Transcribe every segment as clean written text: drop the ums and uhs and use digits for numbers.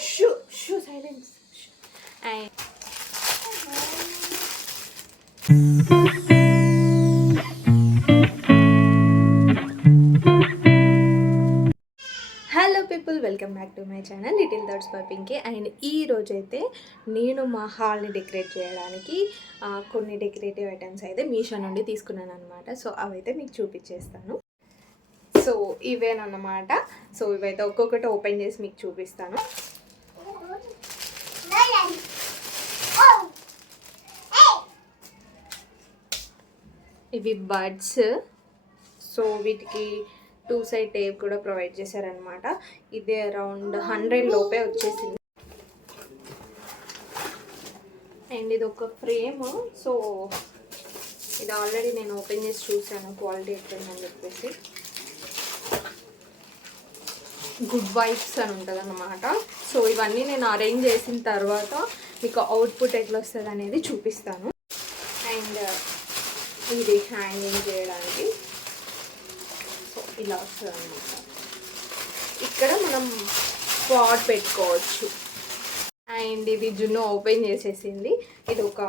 Shoe silence. And hello people, welcome back to my channel little thoughts by Pinky. And ఈ రోజైతే నేను మా హాల్ని decorate చేయడానికి కొన్ని డెకరేటివ్ ఐటమ్స్ అయితే మీషో నుండి తీసుకున్నాను అనమాట. సో అవైతే మీకు చూపించేస్తాను. సో ఇవేనమాట. సో ఇవైతే ఒక్కొక్కటి ఓపెన్ చేసి మీకు చూపిస్తాను. ఇవి బడ్స్. సో వీటికి 2 సైడ్ టేప్ కూడా ప్రొవైడ్ చేశారనమాట. ఇది అరౌండ్ 100 లోపే వచ్చేసింది. అండ్ ఇది ఒక ఫ్రేమ్. సో ఇది ఆల్రెడీ నేను ఓపెన్ చేసి చూసాను క్వాలిటీ ఎట్లుందని చెప్పేసి. గుడ్ వైబ్స్ అని ఉంటుంది అన్నమాట. సో ఇవన్నీ నేను అరేంజ్ చేసిన తర్వాత మీకు అవుట్పుట్ ఎట్లా వస్తుంది అనేది చూపిస్తాను. అండ్ ఇది హ్యాంగింగ్ చేయడానికి సో ఇలా వస్తుంది అన్నమాట. ఇక్కడ మనం పాట్ పెట్టుకోవచ్చు. అండ్ ఇది జున్ను ఓపెన్ చేసేసింది. ఇది ఒక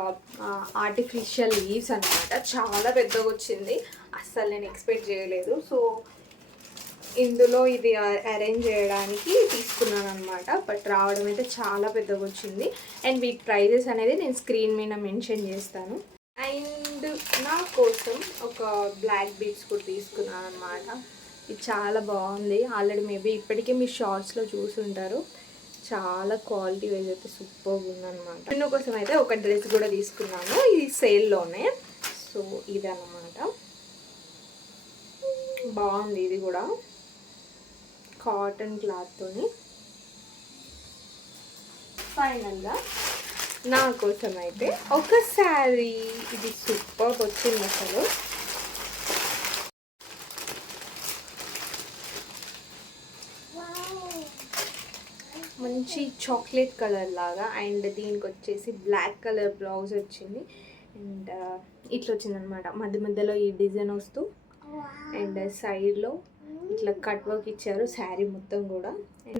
ఆర్టిఫిషియల్ లీవ్స్ అనమాట. చాలా పెద్దగా వచ్చింది, అస్సలు నేను ఎక్స్పెక్ట్ చేయలేదు. సో ఇందులో ఇది అరేంజ్ చేయడానికి తీసుకున్నాను అనమాట. బట్ రావడం అయితే చాలా పెద్దగా వచ్చింది. అండ్ వీటి ప్రైజెస్ అనేది నేను స్క్రీన్ మీద మెన్షన్ చేస్తాను. అండ్ నా కోసం ఒక బ్లాక్ బీడ్స్ కూడా తీసుకున్నాను అనమాట. ఇది చాలా బాగుంది. ఆల్రెడీ మేబీ ఇప్పటికే మీరు షార్ట్స్లో చూసుంటారు. చాలా క్వాలిటీ వైజ్ అయితే సూపర్గా ఉందన్నమాట. చిన్న కోసం అయితే ఒక డ్రెస్ కూడా తీసుకున్నాను, ఇది సేల్లోనే. సో ఇది అన్నమాట, బాగుంది. ఇది కూడా కాటన్ క్లాత్తోని. ఫైనల్గా నా కోసం అయితే ఒక శారీ. ఇది సూపర్ వచ్చింది అసలు. మంచి చాక్లెట్ కలర్ లాగా. అండ్ దీనికి వచ్చేసి బ్లాక్ కలర్ బ్లౌజ్ వచ్చింది. అండ్ ఇట్లా వచ్చింది అనమాట. మధ్య మధ్యలో ఈ డిజైన్ వస్తూ అండ్ సైడ్లో ఇట్లా కట్ వర్క్ ఇచ్చారు శారీ మొత్తం కూడా.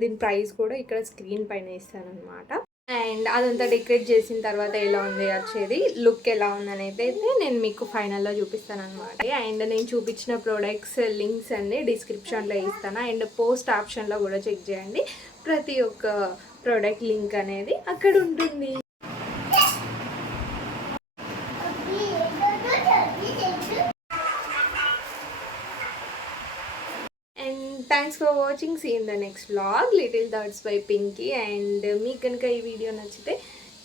దీని ప్రైస్ కూడా ఇక్కడ స్క్రీన్ పైన ఇస్తాను అనమాట. అండ్ అదంతా డెకరేట్ చేసిన తర్వాత ఎలా ఉంది వచ్చేది లుక్ ఎలా ఉందనేది అయితే నేను మీకు ఫైనల్లో చూపిస్తాను అనమాట. అండ్ నేను చూపించిన ప్రోడక్ట్స్ లింక్స్ అన్ని డిస్క్రిప్షన్లో ఇస్తాను. అండ్ పోస్ట్ ఆప్షన్లో కూడా చెక్ చేయండి. ప్రతి ఒక్క ప్రోడక్ట్ లింక్ అనేది అక్కడ ఉంటుంది. Thanks for watching. See in the next vlog little thoughts by Pinky. And మీకు కనుక ఈ వీడియో నచ్చితే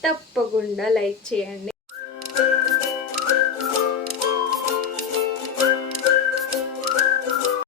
తప్పకుండా లైక్ చేయండి.